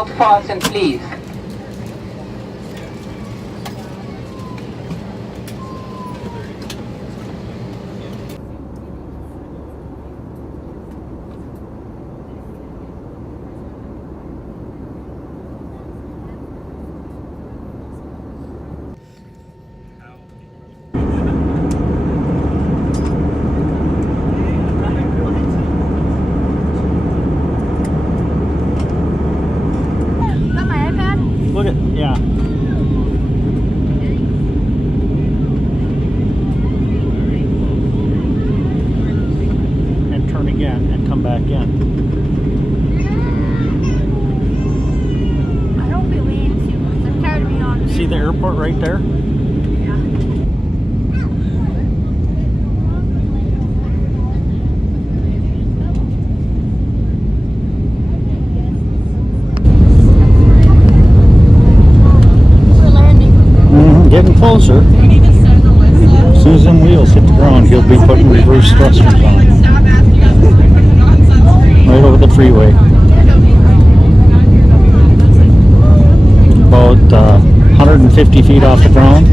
Belt fasten, please. Look at, yeah. And turn again and come back in. I don't be leaning too much. I'm tired of being on. See the airport right there? Getting closer. As soon as them wheels hit the ground, he'll be putting reverse thrusters on. Right over the freeway. About 150 feet off the ground.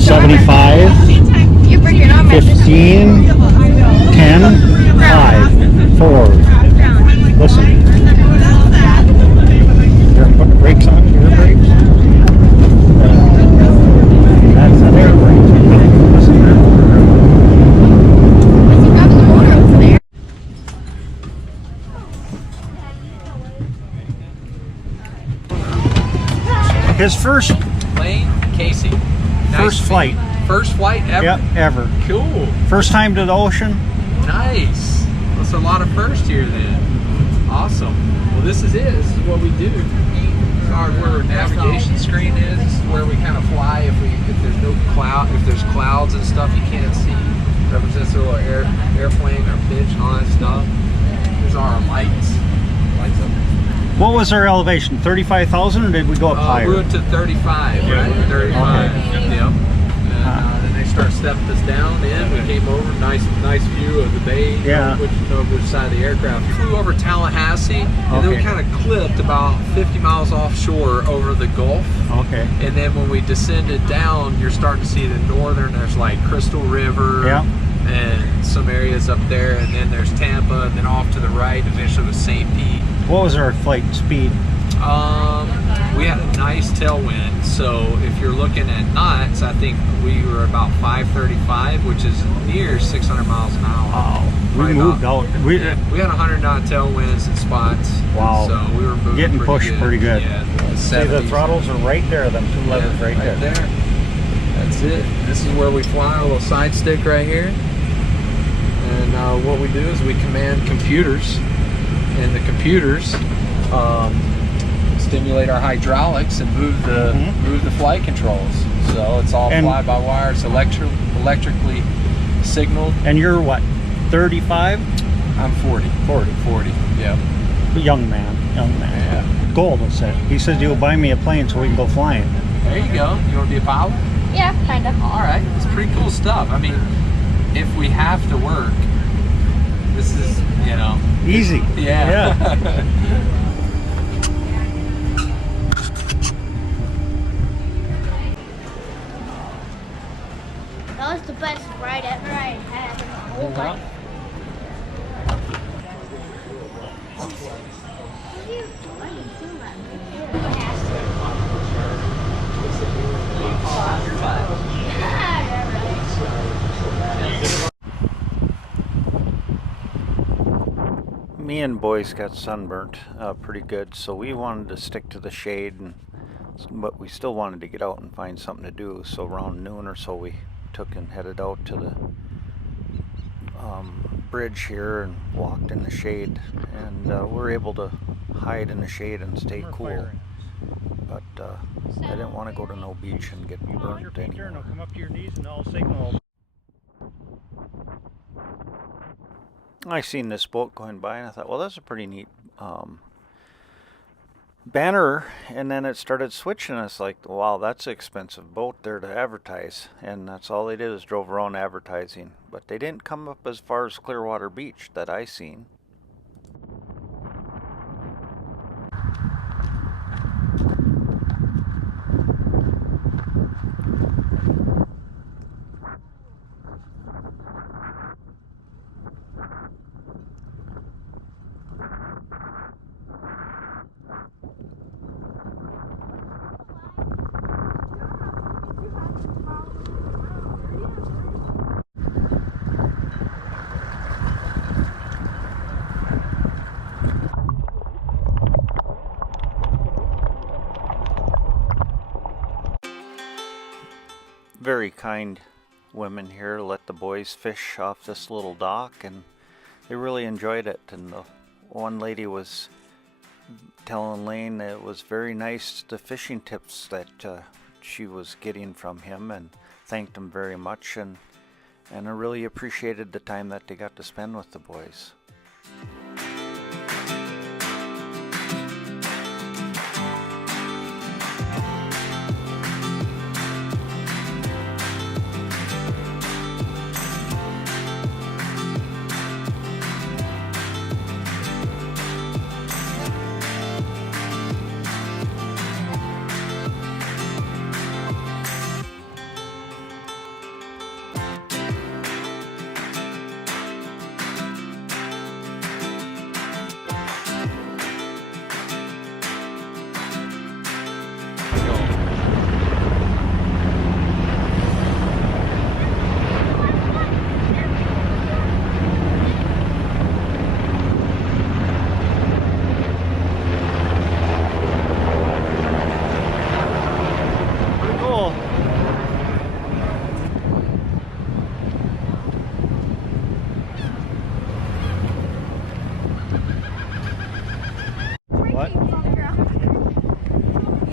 75, 15, 10, 5, 4. Listen. You're putting the brakes on, your brakes. That's an air brake. His first Lane Casey. First flight. First flight ever? Yep, ever. Cool. First time to the ocean. Nice. That's a lot of first here then. Awesome. Well, this is it. This is what we do. This is where our navigation screen is. This is where we kind of fly if there's no cloud, if there's clouds and stuff you can't see. Represents a little airplane or pitch and all that stuff. There's our lights. Lights up. What was our elevation? 35,000, or did we go up higher? We went to 35, right? 35. Okay. Yep. And then they start stepping us down in. We came over, nice view of the bay. Yeah. Which over the side of the aircraft. We flew over Tallahassee, and then we kind of clipped about 50 miles offshore over the Gulf. Okay. And then when we descended down, you're starting to see the northern. There's like Crystal River. Yeah. And some areas up there, and then there's Tampa, and then off to the right, eventually was St. Pete. What was our flight speed? We had a nice tailwind, so if you're looking at knots, I think we were about 535, which is near 600 miles an hour. Wow. We Right moved out. We had 100 knot tailwinds in spots. Wow. So we were moving Getting pushed pretty good. Yeah. See, the throttles are right there, them two levers right there. That's it. This is where we fly, a little side stick right here. And what we do is we command computers, and the computers stimulate our hydraulics and move the flight controls. So it's all fly-by-wire. It's electrically signaled. And you're what, 35? I'm 40. 40. Yeah. Young man. Yeah. Gold will say. He says he'll buy me a plane so we can go flying. There you go. You want to be a pilot? Yeah, kind of. All right. It's pretty cool stuff. I mean, if we have to work, this is, easy. Yeah. That was the best ride ever I had in my whole life. Me and Boyce got sunburnt pretty good, so we wanted to stick to the shade, but we still wanted to get out and find something to do. So around noon or so we took and headed out to the bridge here and walked in the shade, and we're able to hide in the shade and stay cool. But I didn't want to go to no beach and get burnt anymore. Come up to your knees and I'll signal. I seen this boat going by and I thought, well, that's a pretty neat banner, and then it started switching. It's like, wow, that's an expensive boat there to advertise. And that's all they did is drove around advertising, but they didn't come up as far as Clearwater Beach that I seen. very kind women here let the boys fish off this little dock, and they really enjoyed it. And the one lady was telling Lane that it was very nice, the fishing tips that she was getting from him, and thanked him very much, and I really appreciated the time that they got to spend with the boys. What? He's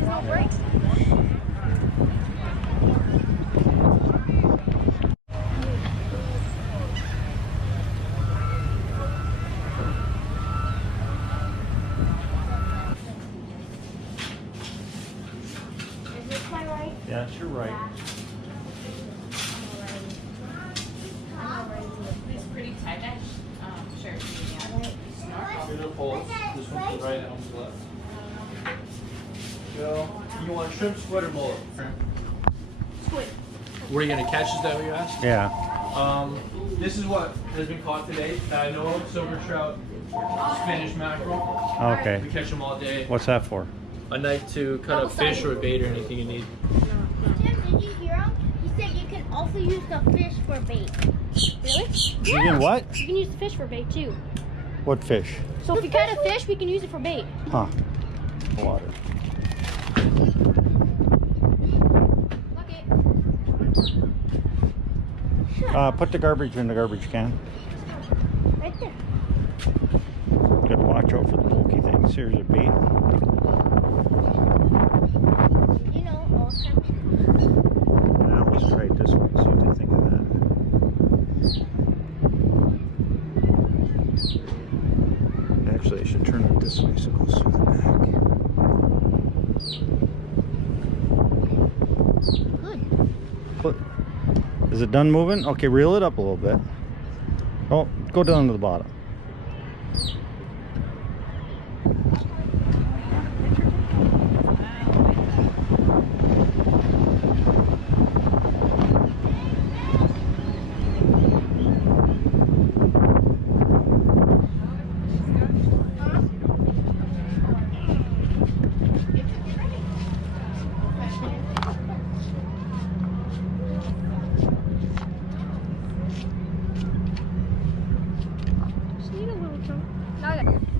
no brakes. Is this my right? Yes, you're right. It's pretty tight. Sure. Beautiful. This one's the right, that one's the left. Go. You want shrimp, squid, or mullet? Squid. What are you gonna catch? Is that what you asked? Yeah. This is what has been caught today that I know of: silver trout, Spanish mackerel. Okay. We catch them all day. What's that for? A knife to cut up fish or a bait or anything you need. Tim, did you hear him? He said you can also use the fish for bait. Really? You can what? You can use the fish for bait too. What fish? So if you catch a fish, we can use it for bait. Huh. Water. Put the garbage in the garbage can. Right there. Gotta watch out for the bulky things. Here's a bait. You know, all kinds. Now let's try it this way. See what they think of that. Actually, I should turn it this way so it goes through the back. Good. Put, is it done moving? Okay, reel it up a little bit. Oh, go down to the bottom.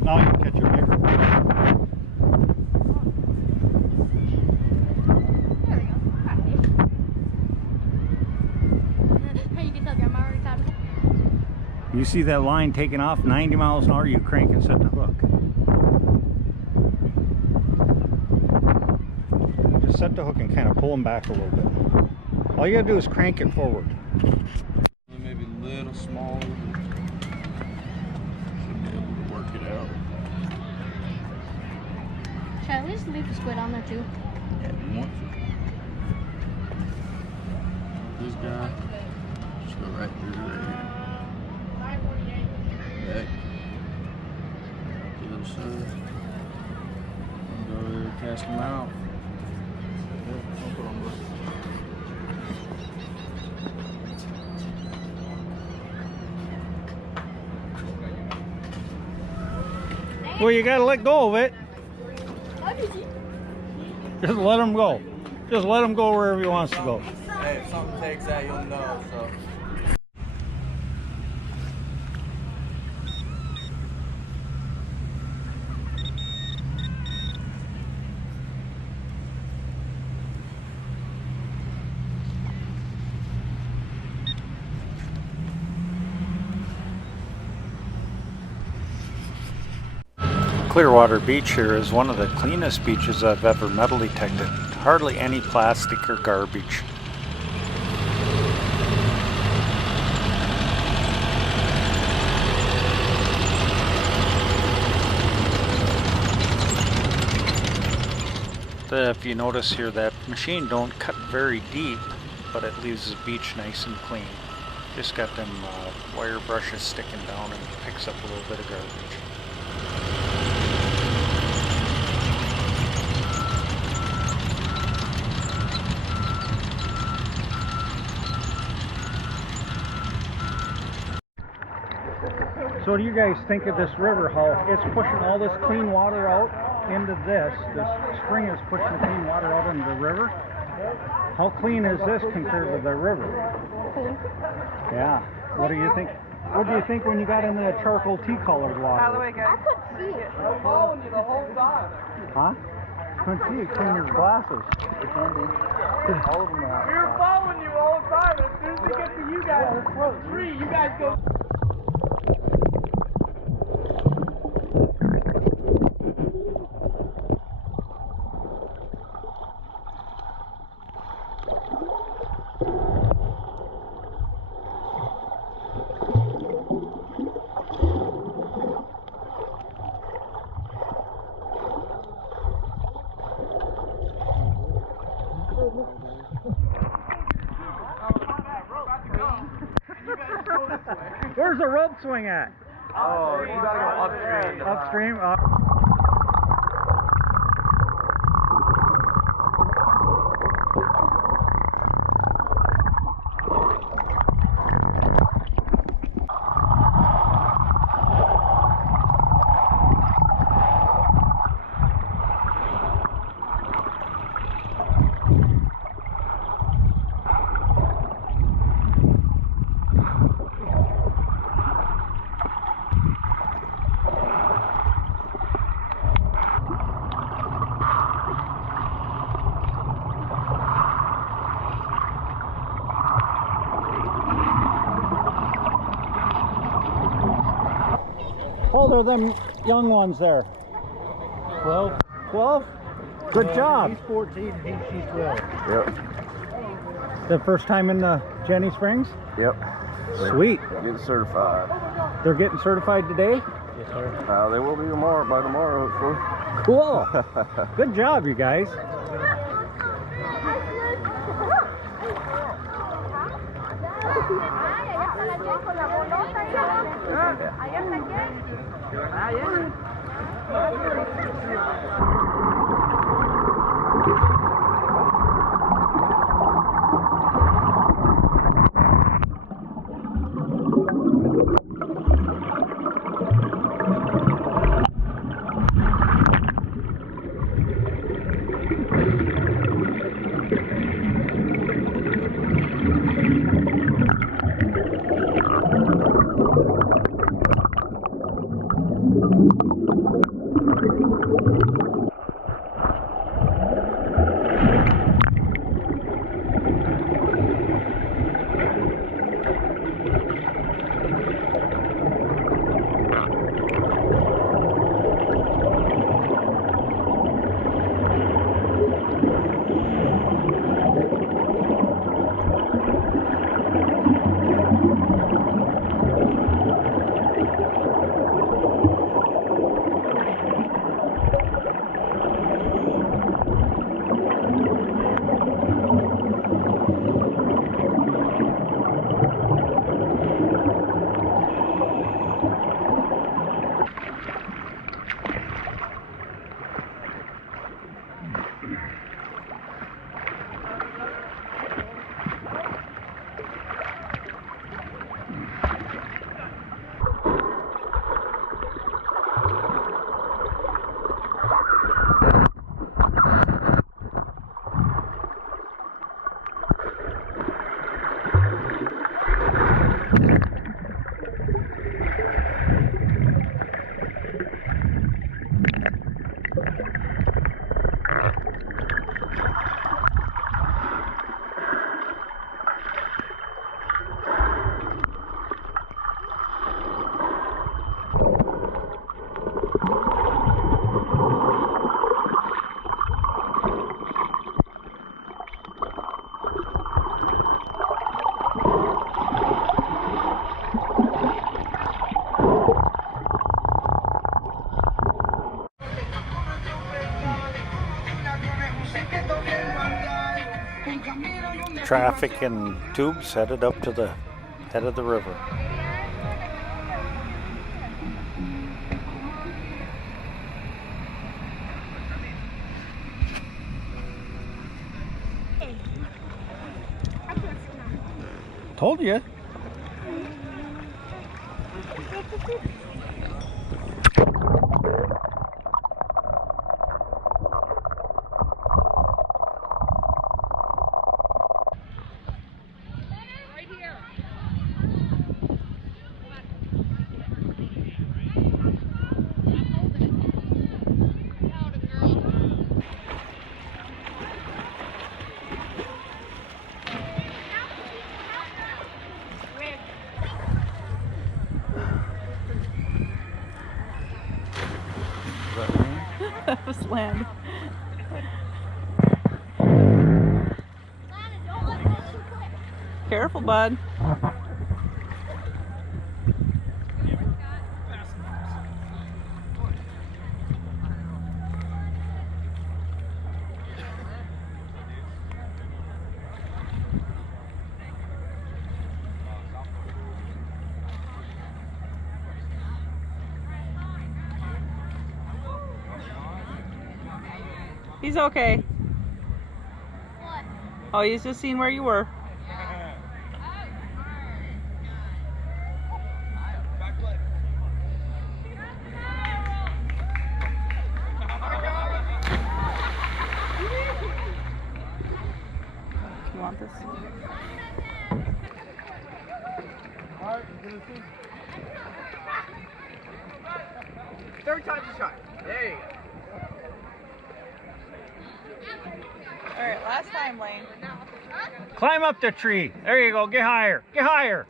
Now you can catch your bigger fish. There we go. Got a fish. Hey, you can tell Grandma already caught it. You see that line taking off 90 miles an hour, you crank and set the hook. Just set the hook and kind of pull them back a little bit. All you gotta do is crank it forward. Maybe a little smaller. Should be able to work it out. Should I just leave the squid on there too? Yeah, you want to. This guy. Just go right through to right here. Back. The other side. And go there, cast them out. Yeah, I'll put them back. Well, you gotta let go of it. How did you? Just let him go. Just let him go wherever he wants to go. Hey, if something takes that, you'll know, so. Clearwater Beach here is one of the cleanest beaches I've ever metal detected. Hardly any plastic or garbage. If you notice here, that machine don't cut very deep, but it leaves the beach nice and clean. Just got them wire brushes sticking down and picks up a little bit of garbage. So what do you guys think of this river? How it's pushing all this clean water out into this? This spring is pushing the clean water out into the river. How clean is this compared to the river? Clean. Yeah. What do you think? What do you think when you got in the charcoal tea colored water? How do I go? I could see it. Following you the whole time. Huh? Couldn't see it. Clean your glasses. All of them are. We were following you all the time. As soon as we get to you guys, the tree, you guys go. Where's the rope swing at? Oh, you gotta go upstream. Upstream? How old are them young ones there? 12. 12? Good job. He's 14 and she's 12. Yep, The first time in the Jenny Springs? yep. Sweet. Getting certified. They're getting certified today? Yes, sir. They will be by tomorrow, hopefully. Cool. Good job, you guys. traffic and tubes headed up to the head of the river. Told you. That was land. Careful, bud. He's okay. What? Oh, he's just seen where you were. You want this? Alright, gonna see. Third time's a shot. There you go. Alright, last time, Lane. Climb up the tree. There you go. Get higher. Get higher.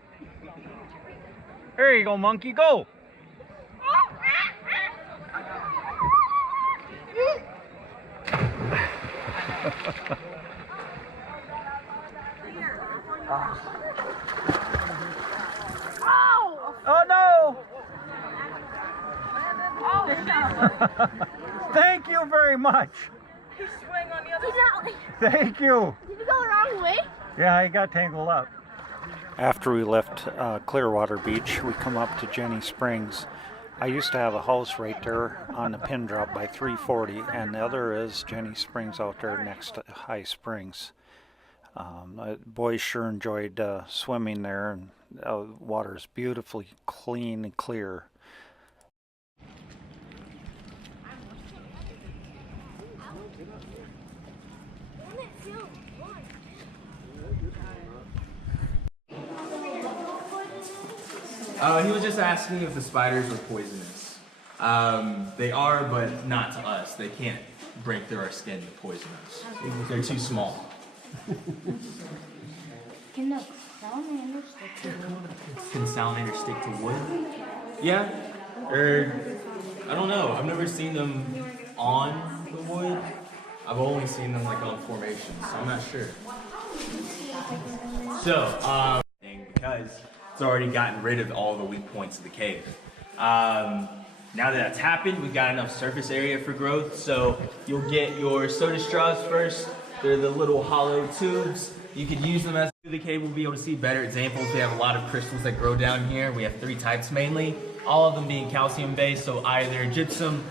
There you go, monkey. Go. Oh no! Thank you very much. Thank you. Did you go the wrong way? Yeah, I got tangled up. After we left Clearwater Beach, we come up to Jenny Springs. I used to have a house right there on the pin drop by 340, and the other is Jenny Springs out there next to High Springs. Boys sure enjoyed swimming there, and the water is beautifully clean and clear. He was just asking if the spiders were poisonous. They are, but not to us. They can't break through our skin to poison us. They're too small. Can the salamander stick to wood? Can salamander stick to wood? Yeah. I don't know. I've never seen them on the wood. I've only seen them like on formations, so I'm not sure. So, because it's already gotten rid of all the weak points of the cave. Now that that's happened, we've got enough surface area for growth, so you'll get your soda straws first. They're the little hollow tubes. You could use them as the cave will be able to see better examples. We have a lot of crystals that grow down here. We have 3 types mainly, all of them being calcium based, so either gypsum,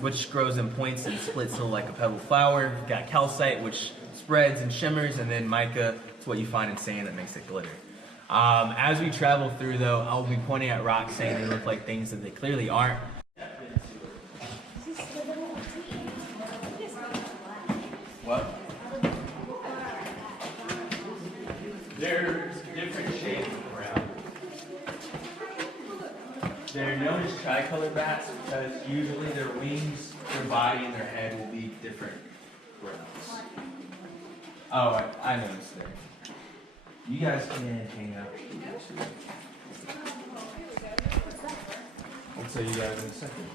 which grows in points and splits like a pebble flower. We've got calcite, which spreads and shimmers, and then mica, it's what you find in sand that makes it glitter. As we travel through though, I'll be pointing at rocks saying they look like things that they clearly aren't. What? They're different shades around. They're known as tricolor bats because usually their wings, their body, and their head will be different browns. Oh, I noticed there. You guys can hang out. I'll tell you guys in a second.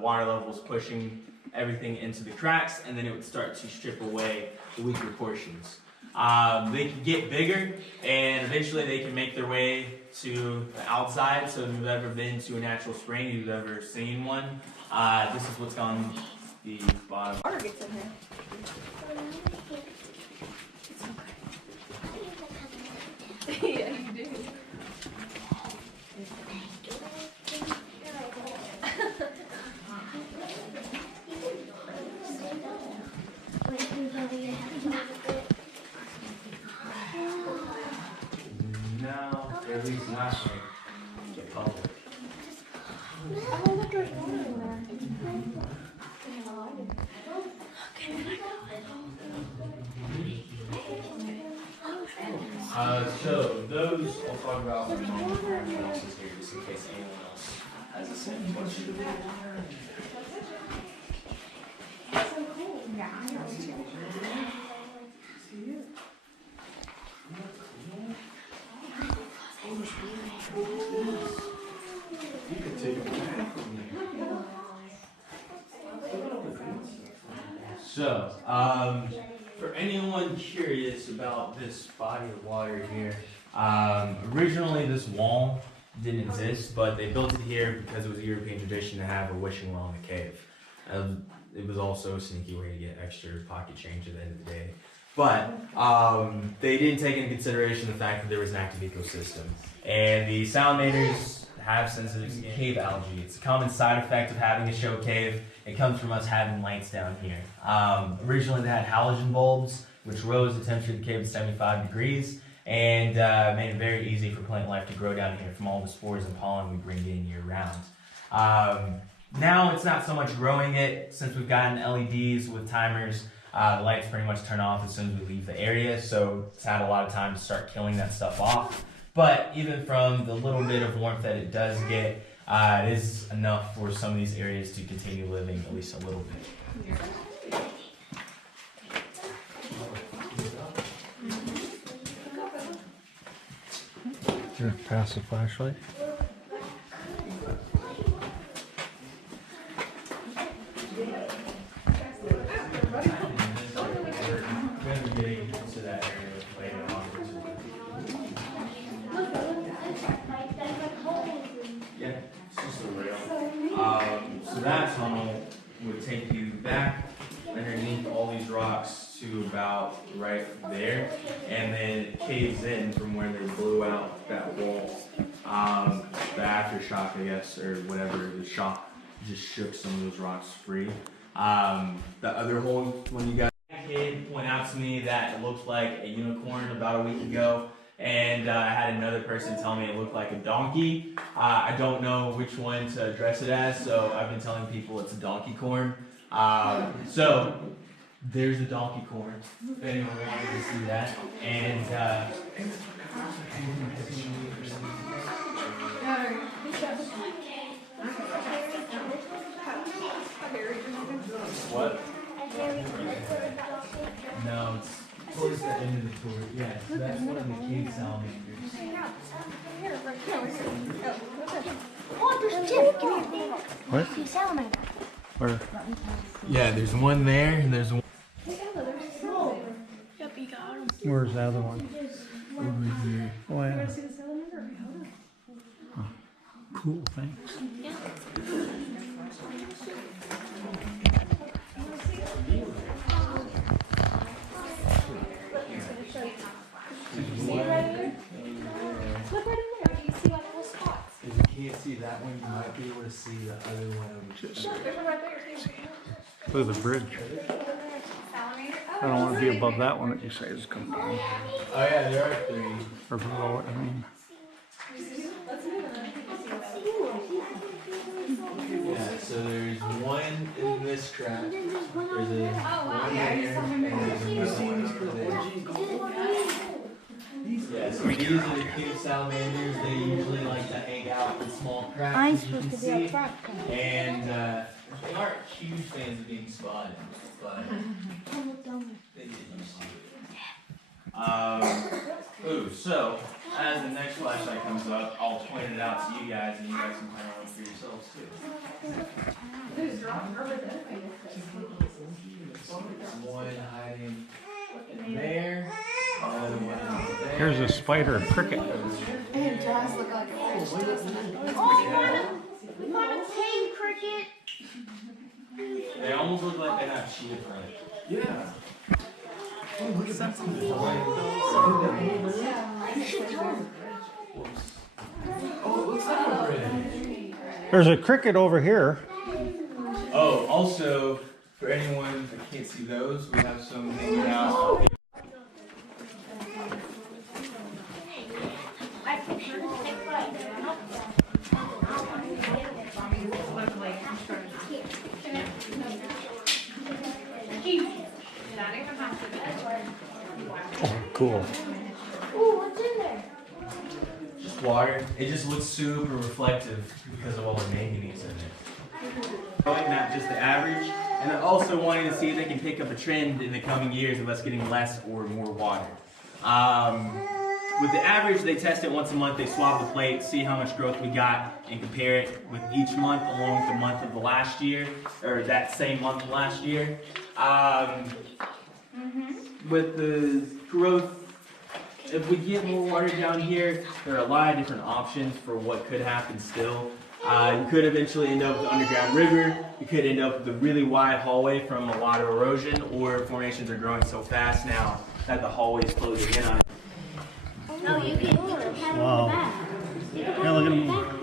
Water levels pushing everything into the cracks, and then it would start to strip away the weaker portions. They can get bigger, and eventually they can make their way to the outside. So if you've ever been to a natural spring, you've ever seen one, this is what's on the bottom. Water gets in here. Yeah, you do. No, at least not like public. Oh, look, there's water in there. So those I'll talk about when everyone else is here, just in case anyone else has the same question. So, for anyone curious about this body of water here, originally this wall didn't exist, but they built it here because it was a European tradition to have a wishing well in the cave. It was also a sneaky way to get extra pocket change at the end of the day. But they didn't take into consideration the fact that there was an active ecosystem. And the salinators have sensitive skin. Cave algae. It's a common side effect of having a show cave. It comes from us having lights down here. Originally they had halogen bulbs, which rose the temperature of the cave to 75 degrees and made it very easy for plant life to grow down here from all the spores and pollen we bring in year round. Now it's not so much growing it. Since we've gotten LEDs with timers, the lights pretty much turn off as soon as we leave the area, so it's had a lot of time to start killing that stuff off. But even from the little bit of warmth that it does get, it is enough for some of these areas to continue living at least a little bit. Here, pass the flashlight. Yeah, it's just a rail. So that tunnel would take you back underneath all these rocks to about right there, and then it caves in from where they blew out that wall. The aftershock, I guess, or whatever, the shock just shook some of those rocks free. The other hole, when you guys point out to me that it looked like a unicorn about a week ago, and I had another person tell me it looked like a donkey. I don't know which one to address it as, so I've been telling people it's a donkey corn. So there's a donkey corn, if anyone wanted to see that. And what? No, it's towards the end of the tour. Yeah, so that's one of the cave salamanders. Oh, there's Jim. Give me a What? see a salamander. Where? Yeah, there's one there, and there's one. Yep, you got him. Where's the other one? Over here. Oh, yeah. Huh. Cool, thanks. If you can't see that one, you might be able to see the other one over here. Look at the bridge. I don't want to be above that one that you say is coming down. Oh yeah, there are three. Or below it, I mean. Yeah, so there's one in this track. There's a one there, and there's another one over there. Yeah, so these are the cave salamanders. They usually like to hang out in small cracks, I'm as you supposed can to be see. up front. And they aren't huge fans of being spotted, but they get used to it. Ooh, so as the next flashlight comes up, I'll point it out to you guys, and you guys can kind of look for yourselves too. One hiding there. Here's a spider cricket. And Josh looked like a fish, doesn't it? Oh, we got a tame cricket. They almost look like they have cheetah print. Yeah. There's a cricket over here. Oh, also, for anyone that can't see those, we have some hanging out. Oh, cool. Ooh, what's in there? Just water. It just looks super reflective because of all the manganese in it. Showing that just the average, and then also wanting to see if they can pick up a trend in the coming years of us getting less or more water. With the average, they test it once a month. They swab the plate, see how much growth we got, and compare it with each month along with the month of the last year, or that same month last year. With the growth, if we get more water down here, there are a lot of different options for what could happen still. You could eventually end up with the underground river. You could end up with a really wide hallway from a lot of erosion, or formations are growing so fast now that the hallway is closing in on it. Oh, you can pat it on the back. You can pat Yeah, it look on at the him. back.